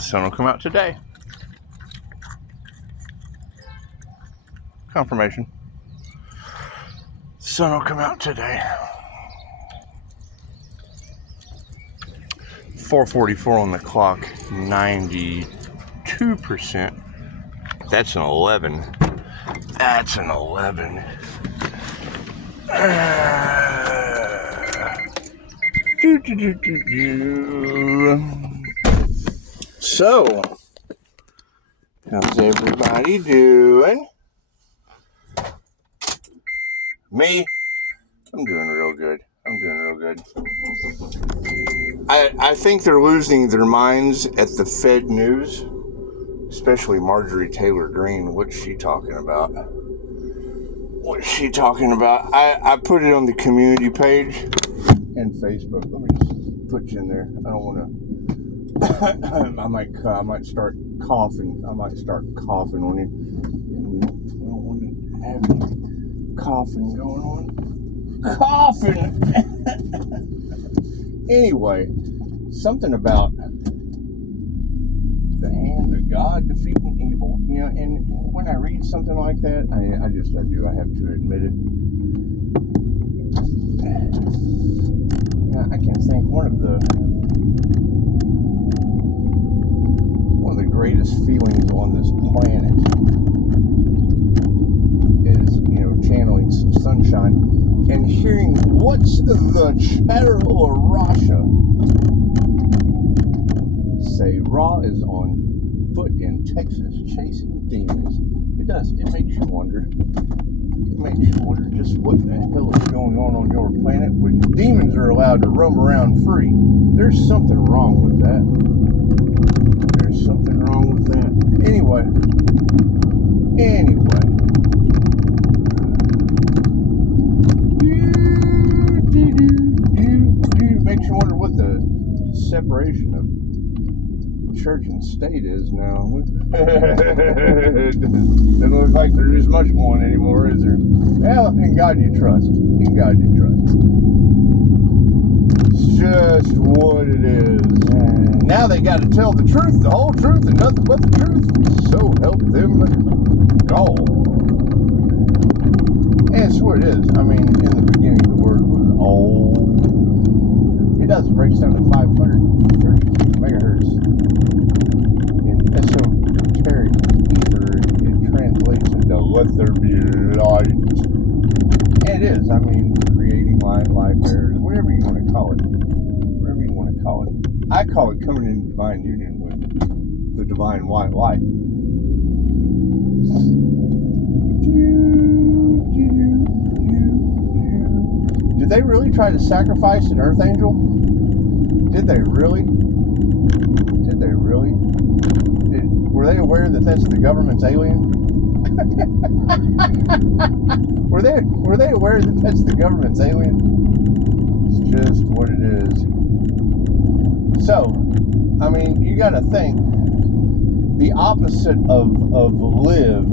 Sun will come out today. Confirmation. Sun will come out today. 4:44 on the clock. 92%. That's an 11. That's an 11. So, how's everybody doing? Me? I'm doing real good. I think they're losing their minds at the Fed news, especially Marjorie Taylor Greene. What's she talking about? I put it on the community page and Facebook. Let me just put you in there. I don't want to. I might start coughing. I might start coughing on you. We don't want to have any coughing going on. Coughing. Anyway, something about the hand of God defeating evil. You know, and when I read something like that, I have to admit it. I can think one of the greatest feelings on this planet is, channeling some sunshine and hearing what's the Chatter-Rasha say. Ra is on foot in Texas chasing demons. It does. It makes you wonder. Just what the hell is going on your planet when demons are allowed to roam around free. There's something wrong with that. Anyway. Makes you wonder what the separation of church and state is now. Doesn't look like there is much one anymore, is there? Well, in God you trust. It's just what it is. Now they got to tell the truth, the whole truth, and nothing but the truth. So help them God. And it's what it is. I mean, in the beginning, the word was old. It does. It breaks down to 532 megahertz. In esoteric ether, it translates into let there be light. And it is. I mean, creating light bearers, whatever you want to call it. I call it coming into divine union with the divine white light. Did they really try to sacrifice an earth angel? Did they really? Were they aware that that's the government's alien? Were they aware that that's the government's alien? It's just what it is. So, I mean, you got to think the opposite of live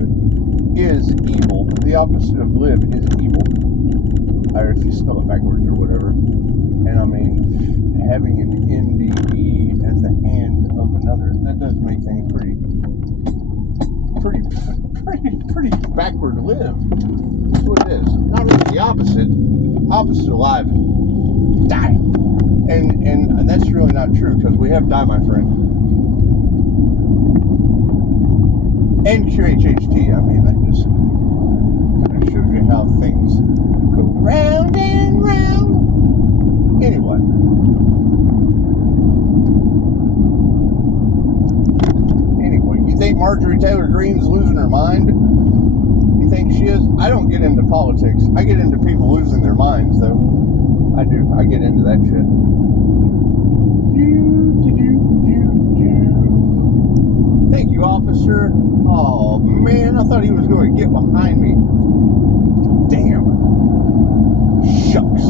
is evil. The opposite of live is evil. Or if you spell it backwards or whatever. And I mean, having an NDE at the hand of another, that does make things pretty backward live. That's what it is. Not really the opposite. Opposite of live. Die. And that's really not true, because we have die, my friend. And QHHT, I mean, that just kind of shows you how things go round and round. Anyway. You think Marjorie Taylor Greene's losing her mind? You think she is? I don't get into politics. I get into people losing their minds, though. I do. I get into that shit. Thank you, officer. Oh, man, I thought he was going to get behind me. Damn. Shucks.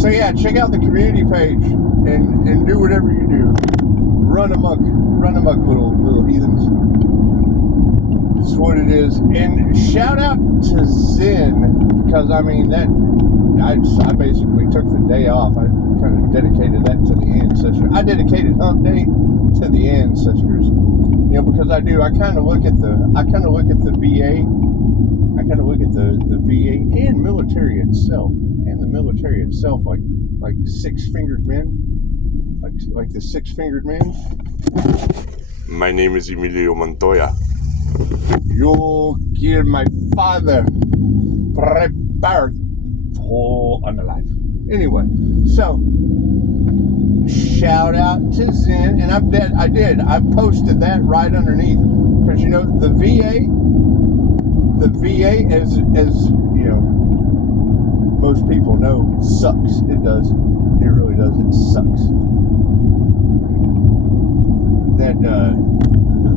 So, yeah, check out the community page and do whatever you do. Run amok, little heathens. That's what it is. And shout out to Zen, because I mean that I basically took the day off. I kind of dedicated that to the ancestors. I dedicated Hump Day to the ancestors. You know, because I kind of look at the VA. I kind of look at the VA and military itself, like six-fingered men, like the six-fingered man. My name is Emilio Montoya. You kill my father. Prepare for unalive. Anyway, so shout out to Zen, and I posted that right underneath, because you know the VA, as you know, most people know, sucks. It does. It really does. It sucks.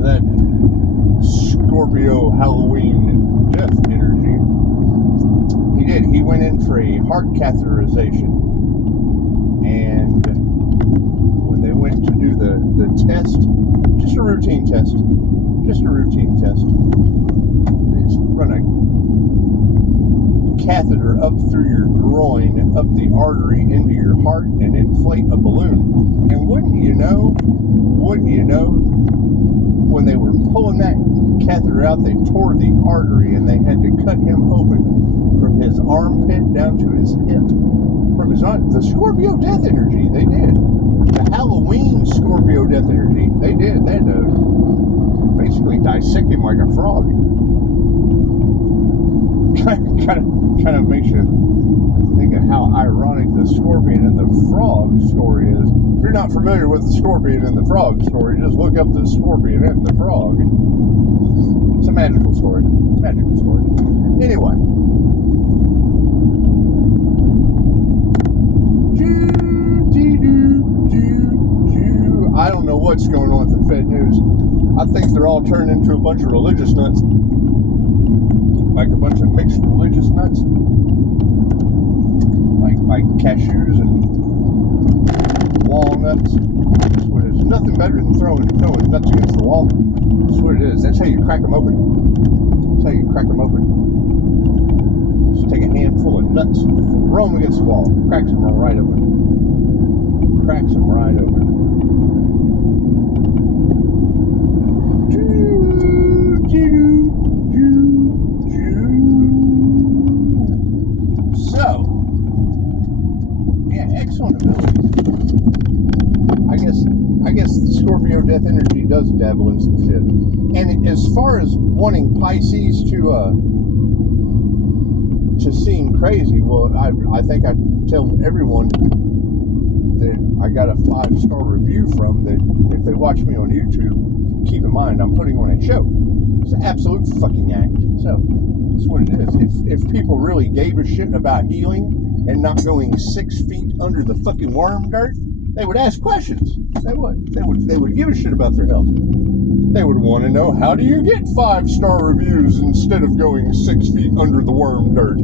That Scorpio Halloween death energy. He went in for a heart catheterization, and when they went to do the test, just a routine test, they just run a catheter up through your groin, up the artery into your heart, and inflate a balloon. And wouldn't you know, when they were pulling that catheter out, they tore the artery, and they had to cut him open from his armpit down to his hip. From his arm, the Scorpio death energy, they did. The Halloween Scorpio death energy, they did. They had to basically dissect him like a frog. Kind of makes you think of how ironic the scorpion and the frog story is. If you're not familiar with the scorpion and the frog story, just look up the scorpion and the frog. It's a magical story. Anyway. I don't know what's going on with the Fed News. I think they're all turned into a bunch of religious nuts. Like a bunch of mixed religious nuts. Like cashews and walnuts. That's what it is. Nothing better than throwing nuts against the wall. That's what it is. That's how you crack them open. Just take a handful of nuts, throw them against the wall, cracks them right open. So, yeah, excellent abilities. I guess the Scorpio death energy does dabble in some shit. And as far as wanting Pisces to seem crazy, well, I think I tell everyone that I got a 5-star review from that if they watch me on YouTube, keep in mind I'm putting on a show. It's an absolute fucking act. So that's what it is. If people really gave a shit about healing and not going 6 feet under the fucking worm dirt, they would ask questions. They would give a shit about their health. They would want to know, how do you get 5-star reviews instead of going 6 feet under the worm dirt?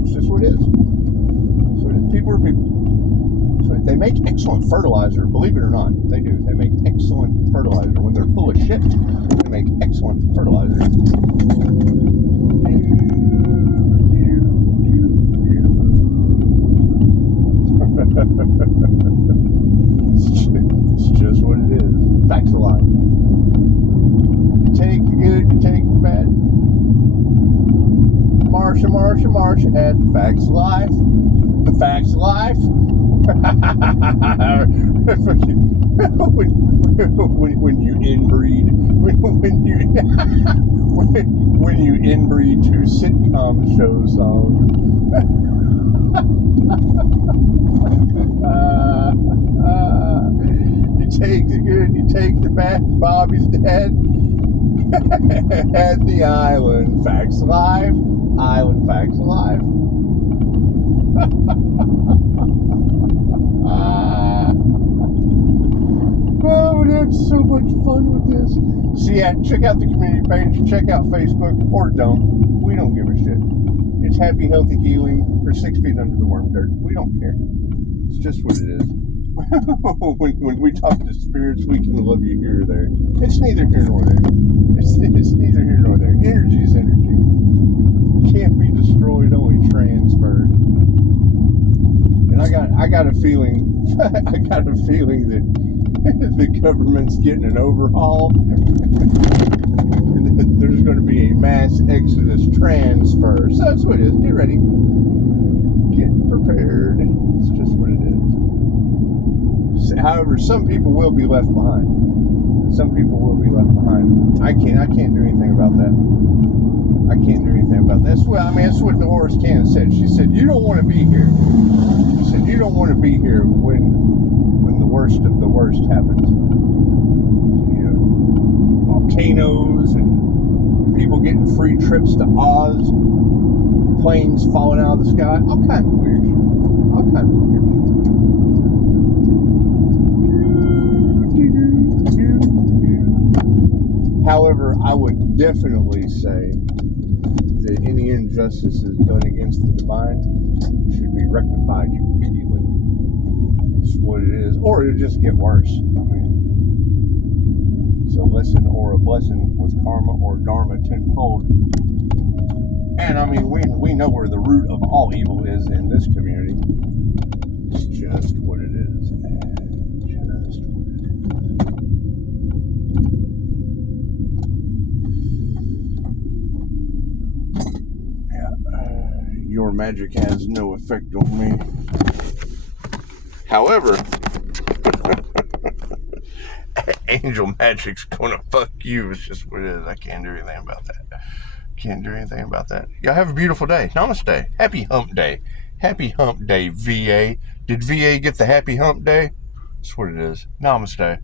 It's just what it is. So people are people. So they make excellent fertilizer, believe it or not. They do. They make excellent fertilizer. When they're full of shit, they make excellent fertilizer. It's just what it is. Facts of life. You take the good, you take the bad. Marsha had the facts of life. The facts of life. when you inbreed, when you inbreed 2 sitcom show songs. You take the good, you take the bad. Bobby's dead. At the island, facts of life. Island facts of life. Oh, we'd have so much fun with this. So yeah, check out the community page, check out Facebook, or don't. We don't give a shit. It's happy, healthy healing, or 6 feet under the worm dirt. We don't care. It's just what it is. when we talk to spirits, we can love you here or there. It's neither here nor there. It's neither here nor there. Energy is energy. Can't be destroyed, only transferred. And I got a feeling that the government's getting an overhaul. And that there's going to be a mass exodus transfer. So that's what it is. Get ready. Get prepared. It's just what it is. However, some people will be left behind. Some people will be left behind. I can't do anything about that. I can't do anything about that. That's what Dolores Cannon said. She said, you don't want to be here. She said, you don't want to be here when the worst of the worst happens. Volcanoes and people getting free trips to Oz, planes falling out of the sky, all kinds of weird shit. All kinds of weird shit. However, I would definitely say that any injustices done against the divine should be rectified immediately. That's what it is. Or it'll just get worse. It's a lesson or a blessing with karma or dharma tenfold. And we know where the root of all evil is in this community. It's just what it is. Just what it is. Your magic has no effect on me. However, angel magic's gonna fuck you. It's just what it is. I can't do anything about that. Can't do anything about that. Y'all have a beautiful day. Namaste. Happy hump day. Happy hump day, VA. Did VA get the happy hump day? That's what it is. Namaste.